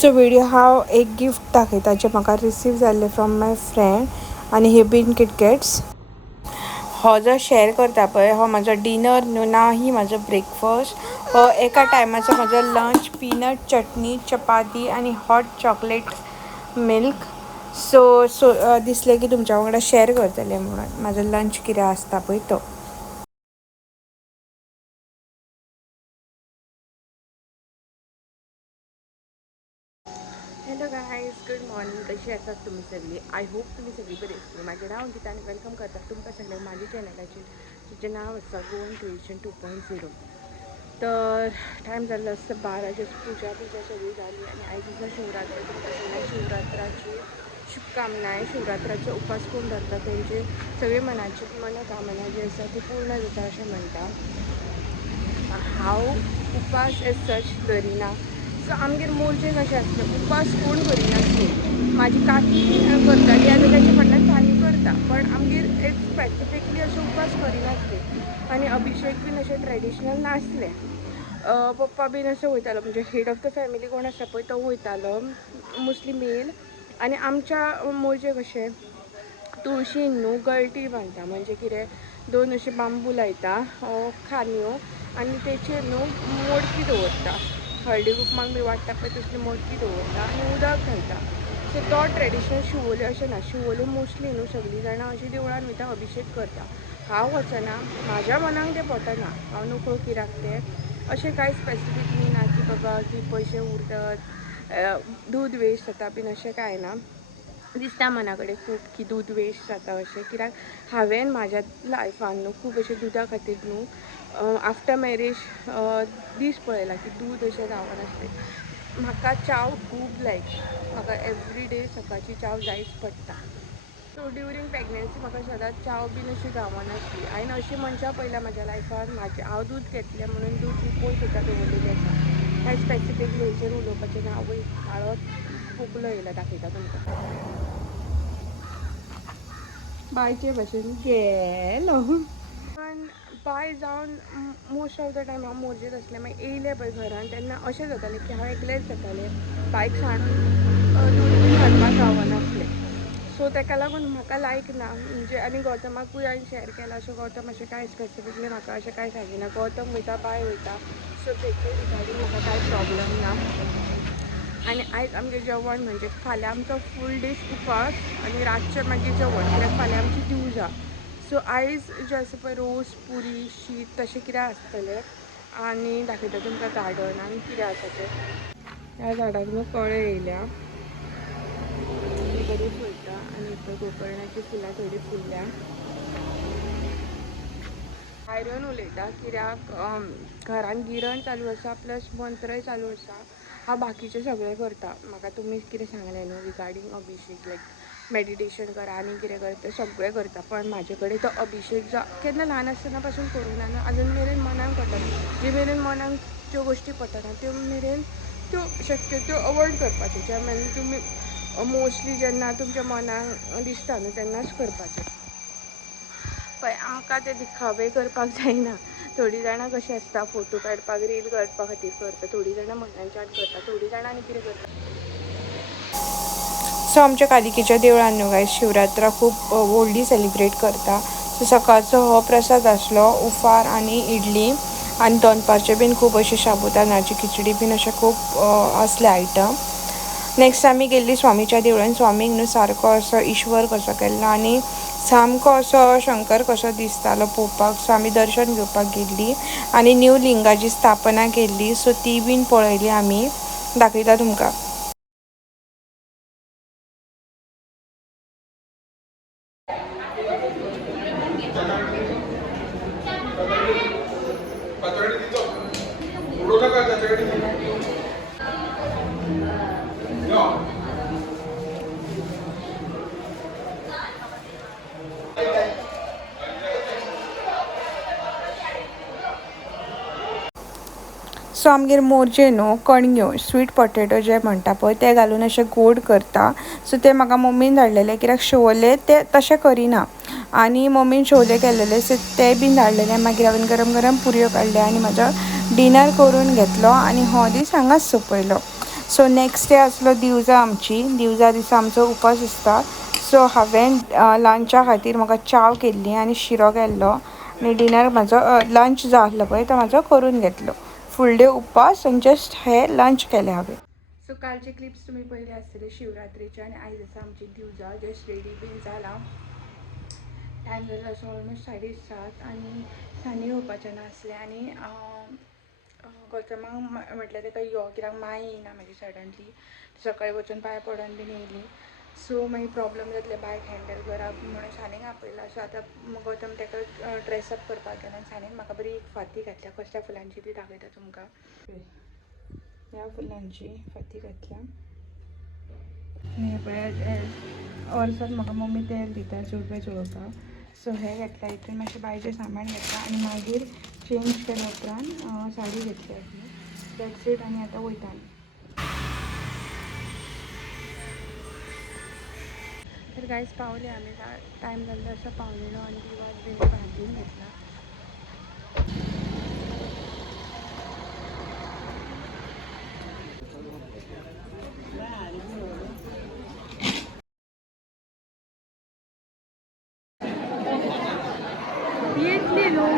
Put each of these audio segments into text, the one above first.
So video हांव एक गिफ्ट दाखयता जे म्हाका रिसीव जाल्ले फ्रॉम माय फ्रेंड आनी हे बीन किटकॅट्स हो जो शेअर करता पळय हो म्हाजो डिनर न्हू ना ही म्हाजो ब्रेकफास्ट हो एका टायमाचो म्हाजो लंच पीनट चटणी चपाती आनी हॉट चॉकलेट मिल्क सो दिसलें की तुमच्या वांगडा शेअर करतलें म्हणून म्हाजो लंच कितें आसता पळय तो. Hello guys, good morning. कशी आसात तुम्ही सगळी? आय होप तुम्ही सगळी बरी आसतली. माझे नाव अंकिता आणि वेलकम करतात तुमकां सगळ्यांक माझ्या चॅनलाचेर जिचें नाव आसा गोवन क्रिएशन 2.0. तर टायम जाल्लो आसता 12 पुजा सगळी जाली आनी आयज आसा शिवरात्र. तुमकां सगळ्यांक शिवरात्राची शुभकामनाय. शिवरात्राचे उपास कोण धरता तेंचे सगळे मनाची मनोकामना जी आसा ती पूर्ण जाता अशें म्हणटा. हांव उपास एज सच धरिना. सो आमगेर मोर्चे कशें आसता, उपास कोण करिनासली. म्हाजी काकी करताली आनी ताचे फाटल्यान फानी करता, पण आमगेर एक स्पेसिफिकली अशे उपास करिनासले आनी अभिषेक बीन अशे ट्रेडिशनल नासले. पप्पा बीन असो वयतालो, म्हणजे हेड ऑफ द फॅमिली कोण आसा पळय तो वयतालो, मोस्टली मेल. आनी आमच्या मोर्चे कशें तुळशीन न्हू गळटी बांदता, म्हणजे कितें 2 अशे बांबू लायता खांदयो आनी तेचेर न्हू मोडकी दवरता, हळदी कुकमाक बी वाडटा पळय तसली मोडकी दवरता आनी उदक घालता. सो तो ट्रेडिशनल शिवोले अशें ना. शिवोले मोस्टली न्हू सगळीं जाणां अशी देवळान वयता अभिषेक करता. हांव वचना, म्हाज्या मनाक तें पटना. हांव नकळो कित्याक तें अशें कांय स्पेसिफिकली ना की बाबा की पयशे उरतात, दूद वेस्ट जाता बीन अशें कांय ना. दिसता मना कडेन खूब की दूद वेस्ट जाता अशें, कित्याक हांवें म्हाज्या लायफान न्हू खूब अशें दुदा खातीर न्हू आफ्टर मॅरेज दीस पळयला की दूद अशें जावनासलें. म्हाका चाव खूब लायक, म्हाका एवरी डे सकाळची चाव जायच पडटा. सो ड्युरींग प्रेग्नन्सी म्हाका सदांच चाव बीन अशी जावनासली. हांवें अशीं मनशां पळयल्या म्हाज्या लायफान, हांव दूद घेतलें म्हणून दूद लिपोवन सुद्दां दवरलेली आसा. कांय स्पेसिफिकली हेचेर उलोवपाचें ना. आवय काळो खोकलो येयला दाखयता तुमकां. बायचे भशेन गेलो. पण बाय जावन मोस्ट ऑफ द टायम हांव मोरजेत आसलें, मागीर येयलें पळय घरान तेन्ना अशें जातालें की हांव एकलेंच जातालें. बायक सांडून दूद बीन हाडपाक गावनासलें. सो ताका लागून म्हाका लायक ना. म्हणजे आनी गौतमाकूय हांवें शेअर केलां, सो गौतम अशें कांय स्पेसिफिकली म्हाका अशें कांय सांगिना. गौतम वयता बाय वयता, सो तेचे रिगार्डींग म्हाका कांय प्रॉब्लम ना. आनी आयज आमगें जेवण म्हणजे फाल्यां आमचो फूल डीस उपास आनी रातचें मागीर जेवण, कित्याक फाल्यां आमची दिवजा. सो आयज जें आसा पळय रोस पुरी शीत तशें कितें आसतलें. आनी दाखयता तुमकां गार्डनान कितें आसा तें. ह्या झाडाक न्हू कळे येयल्या, ती बरी फुलता आनी पळय गोकर्णाची फुलां थोडी फुलल्या. भायर येवन उलयता कित्याक घरान गिरण चालू आसा प्लस मंत्रय चालू आसा. हांव बाकीचें सगळें करता. म्हाका तुमी कितें सांगलें न्हू रिगार्डींग अभिषेक, लायक मेडिटेशन करा आनी कितें करा तें सगळें करता, पण म्हाजे कडेन तो अभिषेक केन्ना ल्हान आसतना पासून करूना ना. आजून मेरेन मनाक पडना. जे मेरेन मनाक ज्यो गोश्टी पटना त्यो मेरेन त्यो शक्यतो अवॉयड करपाच्यो. ज्या मेरेन तुमी मोस्टली जेन्ना तुमच्या मनाक दिसता न्हू तेन्नाच करपाचें. पळय आमकां ते दिखावे करपाक जायना. थोडीं जाणां कशीं आसता फोटो काडपाक रील काडपा खातीर करता, थोडीं जाणां मनाच्यान करता, थोडीं जाणां आनी कितें करता. सो आमच्या कालिकेच्या देवळान न्हू गायज शिवरात्रा खूब व्हडली सेलिब्रेट करता. सो सकाळचो हो प्रसाद आसलो, उफार आनी इडली आनी दनपारचे बीन खूब अशे शाबुदानाची खिचडी बीन अशे खूब असले आयटम. नेक्स्ट आमी गेल्ली स्वामीच्या देवळान. स्वामीक न्हू सारको असो ईश्वर कसो केल्लो आनी सामको असो शंकर कसो दिसतालो पळोवपाक. सो आमी दर्शन घेवपाक गेल्ली आनी न्यू लिंगाची स्थापना केल्ली, सो ती बीन पळयली आमी. दाखयता तुमकां. सो आमगेर मोरजे न्हू कणग्यो स्वीट पोटेटो जे म्हणटा पळय ते घालून अशे गोड करता. सो ते म्हाका मम्मीन धाडलेले, कित्याक शोले ते तशें करिना आनी मम्मीन शोले केल्लेले सो ते बीन धाडलेले. मागीर हांवें गरम गरम पुरयो काडले आनी म्हाजो डिनर करून घेतलो आनी हो दीस हांगाच सोंपयलो. सो नेक्स्ट डे आसलो दिवजा आमची. दिवजा दिसा आमचो उपास आसता. सो हांवें लंचा खातीर म्हाका चाव केल्ली आनी शिरो केल्लो आनी डिनर म्हाजो लंच जो आसलो पळय तो म्हाजो करून घेतलो. फूल डे उपास आनी जस्ट हे लंच केलें हांवें. सो कालचे क्लिप्स तुमी पयले आसतले शिवरात्रीचे आनी आयज आसा आमची दिवजा. जस्ट रेडी बीन जाला. टायम जालो असो ऑलमोस्ट 7:30 आनी सानी येवपाचें नासलें आनी गौतमाक म्हटलें ताका यो कित्याक माय येयना म्हाजी सडनली. सकाळीं वचून पांय पडोन बीन येयली. सो मागीर प्रॉब्लम जातले बायक हँडल करप म्हणून सानीक आपयला. सो आतां गौतम ताका ड्रेसअप करपाक गेलो आनी सानीन म्हाका बरी एक फाती घातल्या. कसल्या फुलांची ती दाखयता तुमकां. ह्या फुलांची फाती घातल्या आनी पळय वर्साक म्हाका मम्मी तेल दिता चुडवे चोळोवपाक. सो हे घेतल्या. हितून मातशें बायचें सामान घेतला आनी मागीर चेंज केल्या उपरांत साडी घेतली आपली. दॅट्स इट आनी आतां वयता आमी. तर गायज पावले आमी. टायम जाल्लो असो पावलेलो आनी दिवाज बीन बांदून घेतला. येतली न्हू.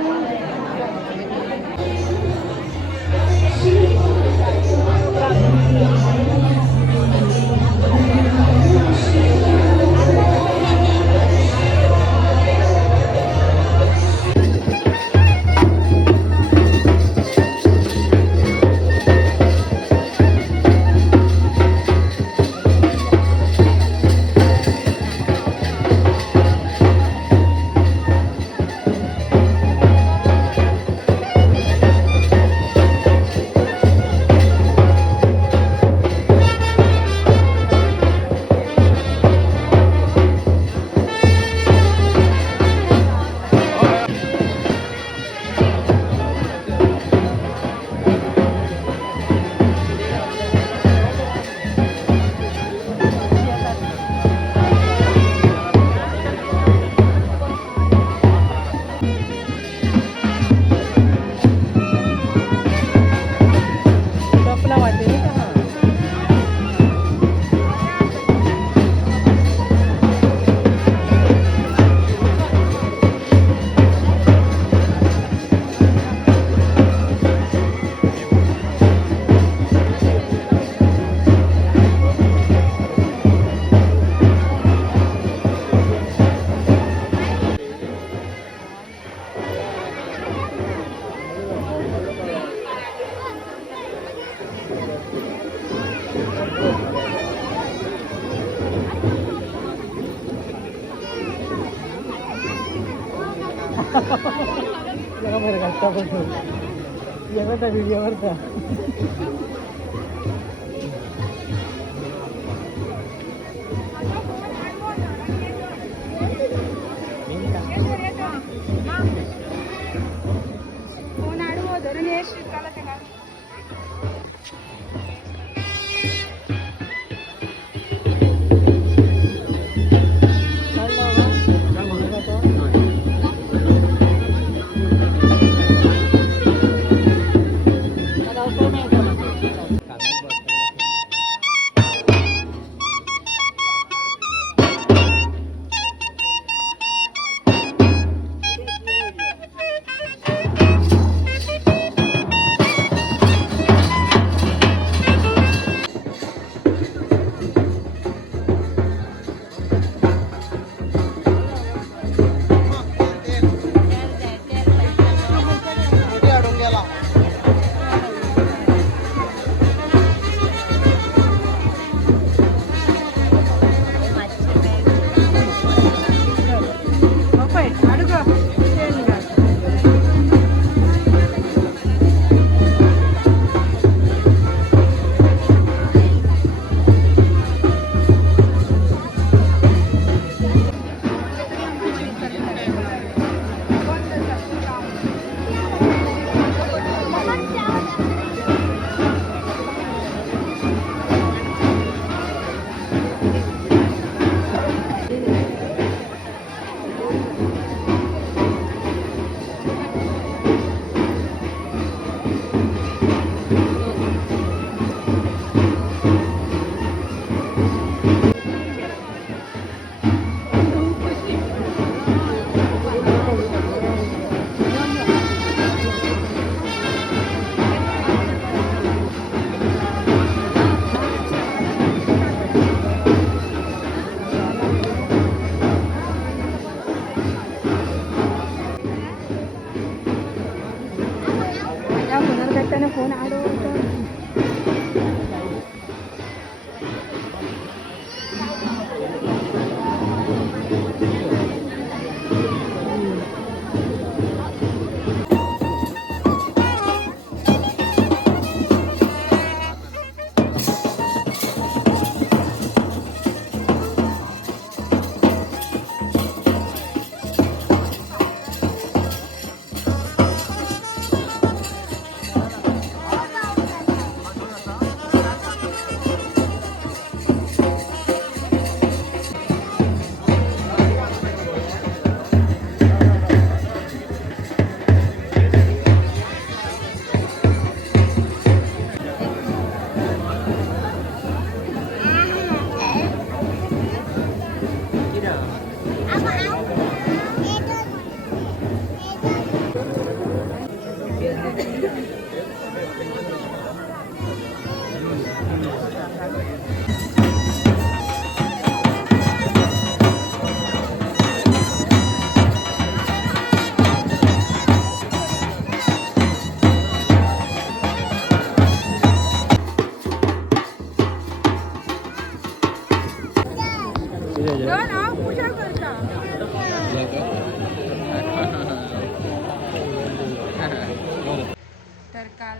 तर काल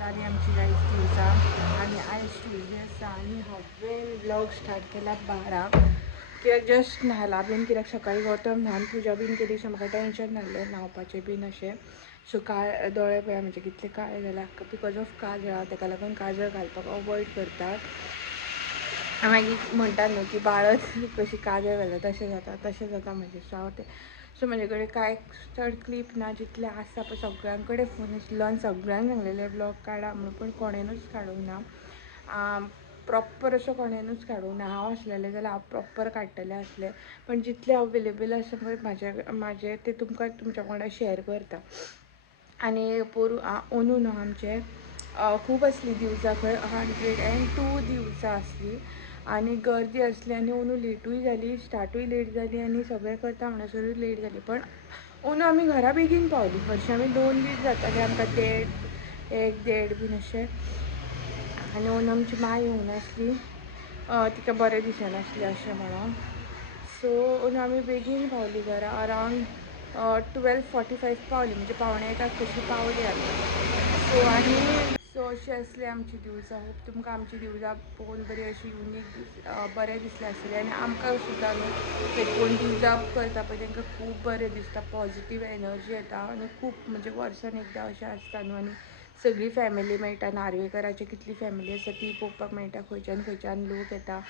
राणी आमची गाईस दिवसा आणि आयज ट्युजडे आसा आनी हांवें ब्लॉग स्टार्ट केला 12 कित्याक जस्ट न्हायला बीन कित्याक सकाळीं वोतम न्हावन पुजा बीन केली सो म्हाका टेंशन नासलें न्हावपाचें बीन अशें सो दोळे पळय म्हणजे कितले काळे जाला बिकॉज ऑफ काजळ ताका लागून काजळ घालपाक अवॉयड करतात मागीर म्हणटात न्हू की बाळच कशी काजळ घालता तशें जाता म्हजें सो हांव तें सो म्हजे कडेन कांय चड क्लीप ना जितले आसा पळय सगळ्यां कडेन फोन आसलो आनी सगळ्यांक सांगलेलें ब्लॉग काडा म्हणून पण कोणेनूच काडूंक ना प्रॉपर असो कोणेनूच काडूंक ना हांव आसलेलें जाल्यार हांव प्रॉपर काडटलें आसलें पण जितले अवेलेबल आसा पळय म्हाजे ते तुमकां तुमच्या वांगडा शेअर करता आनी पोरू अंदू न्हू आमचे खूब आसली दिवजां खंय 102 दिवजां आसली आनी गर्दी आसली आनी अंदू लेटूय जाली स्टार्टूय लेट जाली आनी सगळें करता म्हणसरूय लेट जाली पण अंदू आमी घरा बेगीन पावली हरशीं आमी 2 दीस जाताले आमकां 1-1:30 बीन अशें आनी अंदू आमची माय येवंक नासली तिका बरें दिसनासलें अशें म्हणून सो अंदू आमी बेगीन पावली घरा अरावंड 12:45 पावली म्हणजे 12:45 कशी पावली आमी सो अशी आसली आमची दिवजां खूब तुमकां आमची दिवजां पळोवन बरी अशी युनीक बरें दिसलें आसतलें आनी आमकां सुद्दां न्हू कोण दिवजां करता पळय तांकां खूब बरें दिसता पॉजिटीव एनर्जी येता आनी खूब म्हणजे वर्सान एकदां अशें आसता न्हू आनी सगळी फॅमिली मेळटा नार्वेकाराची कितली फॅमिली आसा ती पळोवपाक मेळटा खंयच्यान लोक येता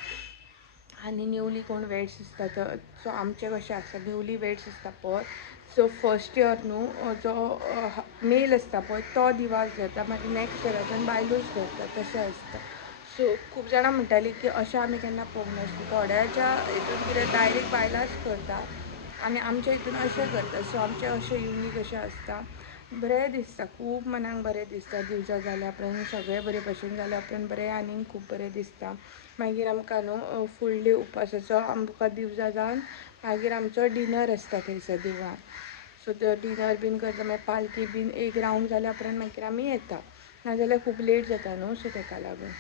आनी न्यूली कोण वेड्स आसता सो आमचें कशें आसता न्यूली वेड्स आसता पळय सो फर्स्ट इयर न्हू जो मेल आसता पळय तो दिवाळस धरता मागीर नॅक्स्ट इयराच्यान बायलोच धरता तशें आसता सो खूब जाणां म्हणटालीं की अशें आमी केन्ना पळोवंक नासलीं थोड्याच्या हितून कितें डायरेक्ट बायलांच करता आनी आमच्या हितून अशें करता सो आमचें अशें युनीक अशें आसता बरें दिसता खूब मनाक बरें दिसता दिवजां जाल्या उपरांत सगळें बरे भशेन जाल्या उपरांत बरें आनीक खूब बरें दिसता मागीर आमकां न्हू फूल डे उपासाचो आमकां दिवजां जावन मागीर आमचो डिनर आसता थंयसर देवळान सो तो डिनर बीन करता मागीर पालकी बीन एक रावंड जाल्या उपरांत मागीर आमी येता नाजाल्यार खूब लेट जाता न्हू सो ताका लागून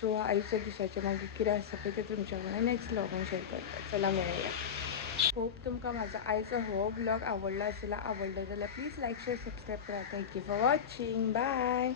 सो आयच्या दिसाचें मागीर कितें आसा पळय तें तुमच्या वांगडा नॅक्स्ट ब्लॉगान शेअर करता चला मेळया होप तुमकां म्हाजो आयचो हो ब्लॉग आवडलो जाल्यार प्लीज लायक शेअर सबस्क्रायब करा थँक्यू फॉर वॉचिंग बाय